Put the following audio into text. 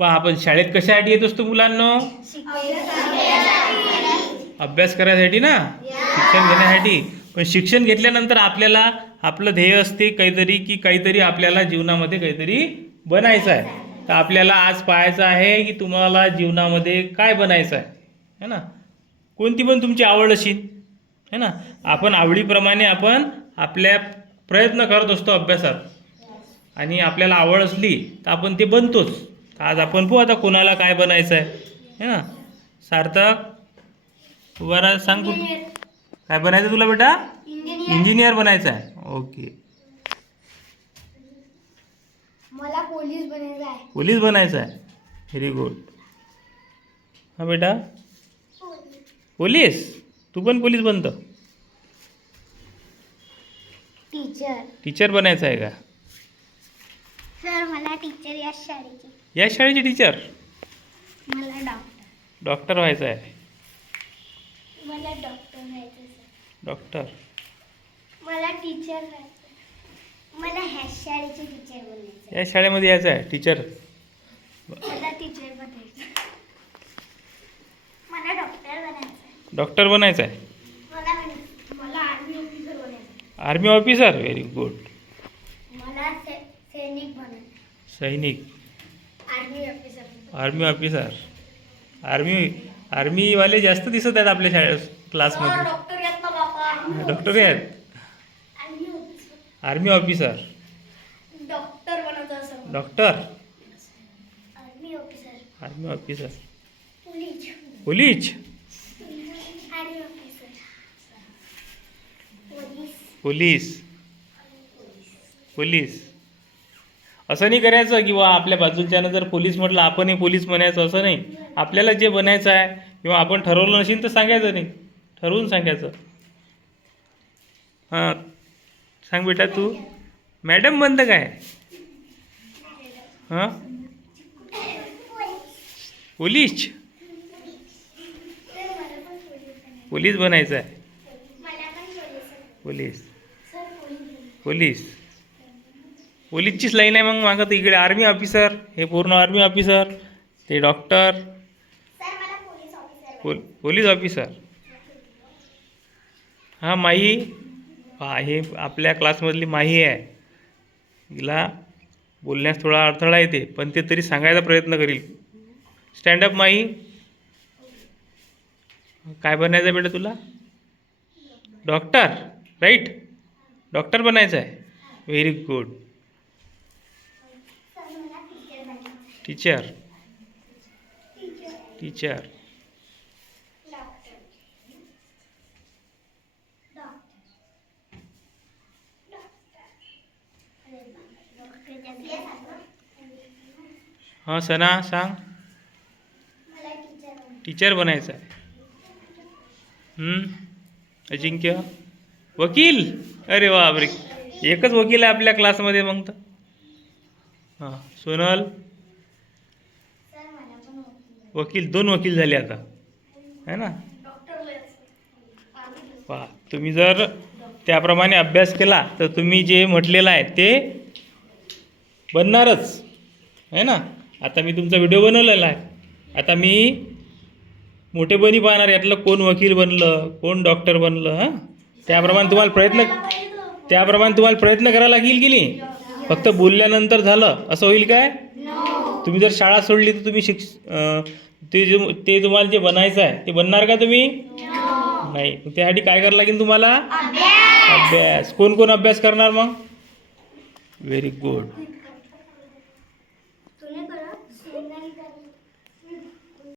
पहा आपण शाळेत कशासाठी येत असतो मुलांना? अभ्यास करायसाठी ना? शिक्षण घेण्यासाठी. पण शिक्षण घेतल्यानंतर आपल्याला आपलं ध्येय असते काहीतरी की काहीतरी आपल्याला जीवनामध्ये काहीतरी बनायचं आहे. तर आपल्याला आज पाहायचं आहे की तुम्हाला जीवनामध्ये काय बनायचं आहे. है ना? कोणती पण तुमची आवड असेल है ना? आपण आवडीप्रमाणे आपण आपल्या प्रयत्न करत असतो अभ्यासात. आणि आपल्याला आवड असली तर आपण ते बनतोच. आज आपण पाहू आता कोणाला काय बनायचं आहे है ना? सार्थक बरं सांग कुठ काय बनायचं तुला बेटा? इंजिनियर बनायचं आहे ओके मला पोलीस बनायचं आहे. पोलीस बनायचं आहे व्हेरी गुड हा बेटा? पोलीस तू पण पोलीस बनतो. टीचर टीचर बनायचं आहे का? सर मला टीचर या शाळेची. या शाळेची टीचर मला डॉक्टर डॉक्टर व्हायचं आहे. मला डॉक्टर व्हायचं सर डॉक्टर मला टीचर व्हायचं मला ह्या शाळेची टीचर बनायचं या शाळेमध्ये यायचं आहे टीचर मला टीचर बनायचं मला डॉक्टर बनायचं डॉक्टर बनायचं आहे. मला मला आर्मी ऑफिसर बनायचं आर्मी ऑफिसर व्हेरी गुड मला सैनिक बनायचं सैनिक. आर्मी ऑफिसर आर्मी आर्मीवाले जास्त दिसत आहेत आपल्या शाळेत क्लासमध्ये डॉक्टर आहेत army officer doctor army officer police. Police. Police. असं नाही करायचं किंवा आपल्या बाजूच्यानं जर पोलीस म्हटलं आपणही पोलीस म्हणायचं असं नाही. आपल्याला जे बनायचं आहे किंवा आपण ठरवलं नसेल तर सांगायचं नाही. ठरवून सांगायचं. हां. सांग बेटा तू. मॅडम बनतं काय? हां? पोलीस. पोलीस बनायचं आहे. पोलीस. पोलीस. पोलीसचीच लाईन आहे मग मागं तर इकडे आर्मी ऑफिसर हे पूर्ण आर्मी ऑफिसर ते डॉक्टर पोल पोलीस ऑफिसर. हा माही. हा हे आपल्या क्लासमधली माही आहे. हिला बोलण्यास थोडा अडथळा येते पण ते तरी सांगायचा प्रयत्न करील. Stand up Mahi. काय बनायचं आहे बेटा तुला? डॉक्टर राईट डॉक्टर बनायचं आहे व्हेरी गुड टीचर टीचर हां सना सांग. टीचर बनायचं आहे? अजिंक्य? वकील? अरे बापरे. एकच वकील आहे आपल्या क्लासमध्ये मग तर. हां. सोनल? वकील दोन वकील झाले आता. है ना? पहा तुम्ही जर त्याप्रमाणे अभ्यास केला तर तुम्ही जे म्हटलेलं आहे ते बनणारच. आहे ना? आता मी तुमचा व्हिडिओ बनवलेला आहे. आता मी मोठेपणी पाहणार यातलं कोण वकील बनलं कोण डॉक्टर बनलं हां? त्याप्रमाणे तुम्हाला प्रयत्न त्याप्रमाणे तुम्हाला प्रयत्न करावा लागेल की नाही? फक्त बोलल्यानंतर झालं असं होईल काय? तुम्ही जर शाळा सोडली तर तुम्ही शिक्ष ते जे ते तुम्हाला जे बनायचं आहे ते बनणार का तुम्ही? नाही. त्यासाठी काय करावं लागेल तुम्हाला? अभ्यास. कोण कोण अभ्यास करणार मग? Very good